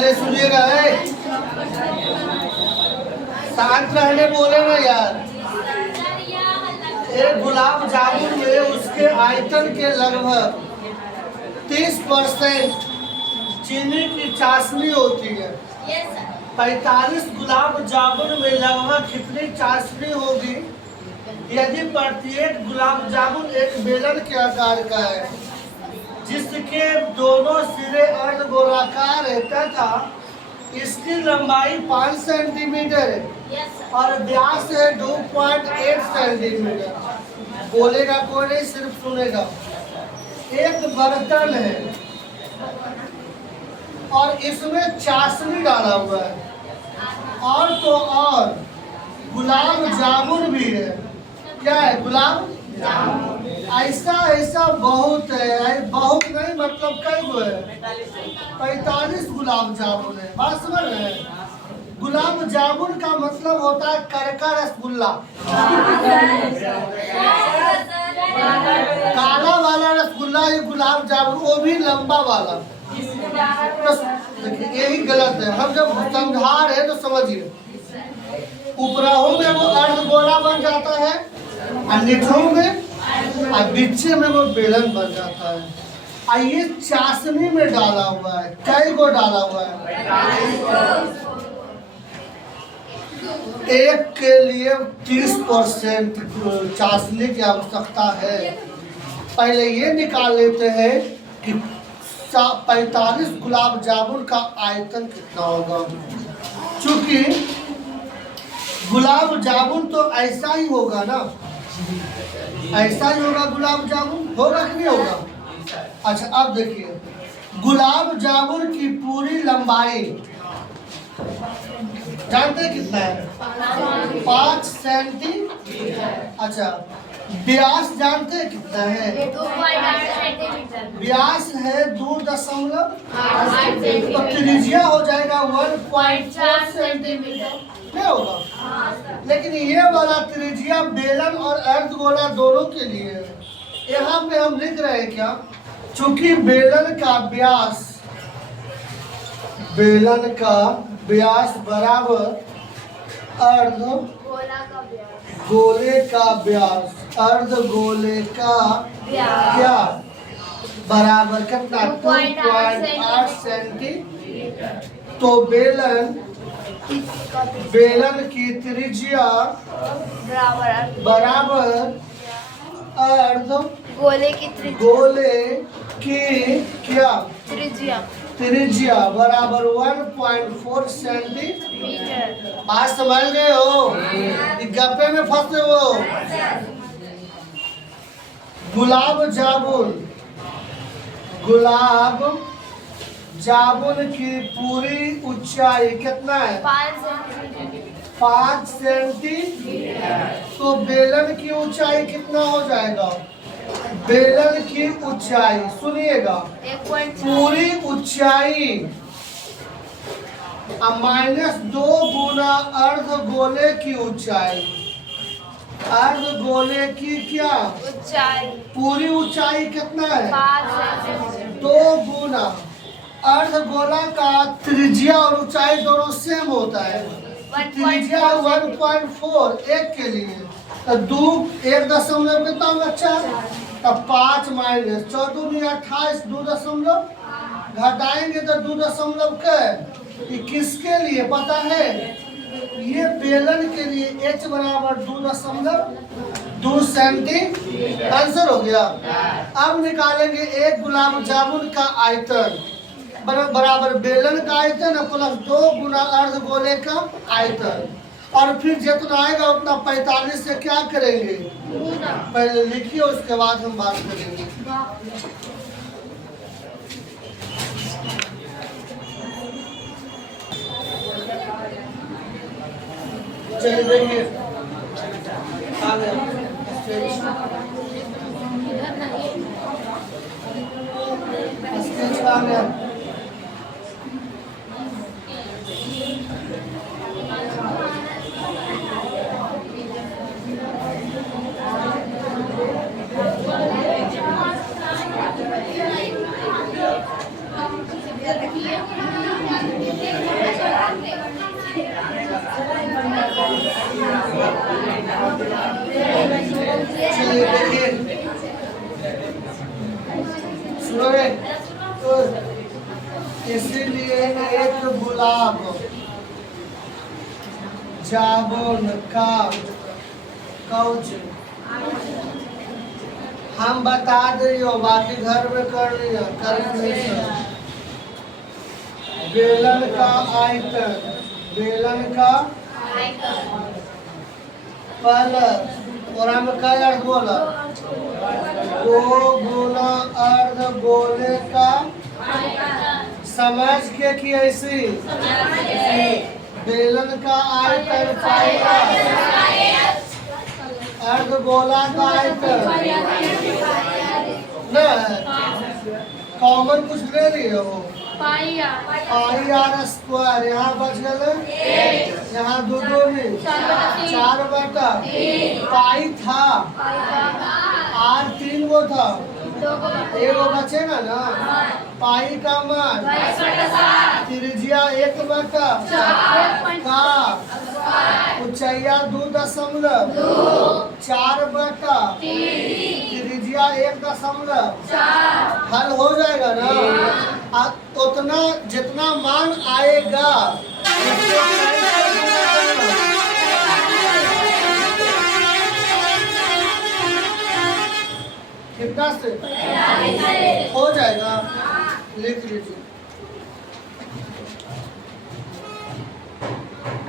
पहले सुनिएगा। शांत रहने बोले ना यार। एक गुलाब जामुन में उसके आयतन के लगभग 30% चीनी की चाशनी होती है। 45 गुलाब जामुन में लगभग कितनी चाशनी होगी यदि प्रत्येक गुलाब जामुन एक बेलन के आकार का है, जिसके दोनों सिरे अर्धगोलाकार है तथा इसकी लंबाई 5 सेंटीमीटर है और व्यास है 2.8 सेंटीमीटर। बोलेगा कोई नहीं, सिर्फ सुनेगा। एक बर्तन है और इसमें चाशनी डाला हुआ है और तो और गुलाब जामुन भी है। क्या है? गुलाब जामुन। ऐसा ऐसा बहुत है, बहुत नहीं मतलब कई गो है? 45 गुलाब जामुन है। बात समझ रहे हैं? गुलाब जामुन का मतलब होता है करका रसगुल्ला। काला वाला रसगुल्ला ये गुलाब जामुन, वो भी लंबा वाला। देखिए यही गलत है। हम जब समझा रहे तो समझिए। ऊपराहों में वो अर्धगोला बन जाता है और निचों में और बीचे में वो बेलन बन जाता है। और ये चाशनी में डाला हुआ है। कई गो डाला हुआ है? एक के लिए 30% चाशनी की आवश्यकता है। पहले ये निकाल लेते हैं कि 45 गुलाब जामुन का आयतन कितना होगा। चूंकि गुलाब जामुन तो ऐसा ही होगा ना, ऐसा ही होगा। गुलाब जामुन होगा कि नहीं होगा? अच्छा अब देखिए, गुलाब जामुन की पूरी लंबाई जानते हैं कितना है? 5 सेंटीमीटर। अच्छा व्यास जानते हैं कितना है? 2.8 सेंटीमीटर। व्यास है 2.8 तो त्रिज्या हो जाएगा 1.4 सेंटीमीटर। नहीं होगा? लेकिन ये वाला त्रिज्या बेलन और अर्धगोला दोनों के लिए है। यहाँ पे हम लिख रहे हैं क्या? चूंकि बेलन का व्यास बराबर अर्ध गोले का व्यास, अर्ध गोले का क्या बराबर कितना? 2.8 सेंटीमीटर। तो बेलन की त्रिज्या बराबर अर्ध गोले की क्या त्रिज्या बराबर 1.4 सेंटीमीटर। बात समझ गए हो? गप्पे में फंसे हो? गुलाब जामुन की पूरी ऊंचाई कितना है? 5 सेंटीमीटर। तो बेलन की ऊंचाई कितना हो जाएगा? बेलन की ऊंचाई सुनिएगा, पूरी ऊंचाई -2 गुना अर्धगोले की ऊंचाई। अर्धगोले की क्या ऊंचाई? पूरी ऊंचाई कितना है? 5 2 गुना। अर्धगोला का त्रिज्या और ऊंचाई दोनों सेम होता है। त्रिज्या 1.4 एक के लिए तो 2 1 कितना होगा? 4। तब 5 माइनस 4 दूनी 28, 2 दशमलव घटाएंगे तो 2 दशमलव के किसके लिए पता है? ये बेलन के लिए h बराबर 2.2 सेंटीमीटर। आंसर हो गया। अब निकालेंगे एक गुलाब जामुन का आयतन बराबर बेलन का आयतन प्लस 2 गुना अर्धगोले का आयतन। और फिर जितना आएगा उतना 45 से क्या करेंगे? पहले लिखिए, उसके बाद हम बात करेंगे। चलिए देखिए आ गया स्केच आ गया। गुलाब, जामुन, काग, कौच। हम बता दियो, बाकी घर में कर लिया, कैलकुलेशन। बेलन का आयतन, बेलन का पलट, और हम क्या अर्थ बोला? 2 गुना अर्ध गोले का, समझ के कि ऐसी बेलन का आयतन पाई अर्ध गोला का आयतन न कॉमन कुछ ले रही है वो पाई आर स्क्वायर। यहाँ बच गए, यहाँ दो नहीं 4 बटा पाई था, आर 3 गो था, एगो बचेगा ना। पाई का मान त्रिज्या 1 बटा का, ऊंचाइया 2.4 बटा त्रिज्या 1.4। हल हो जाएगा ना। उतना जितना मान आएगा कितना से हो जाएगा, लिख लीजिए।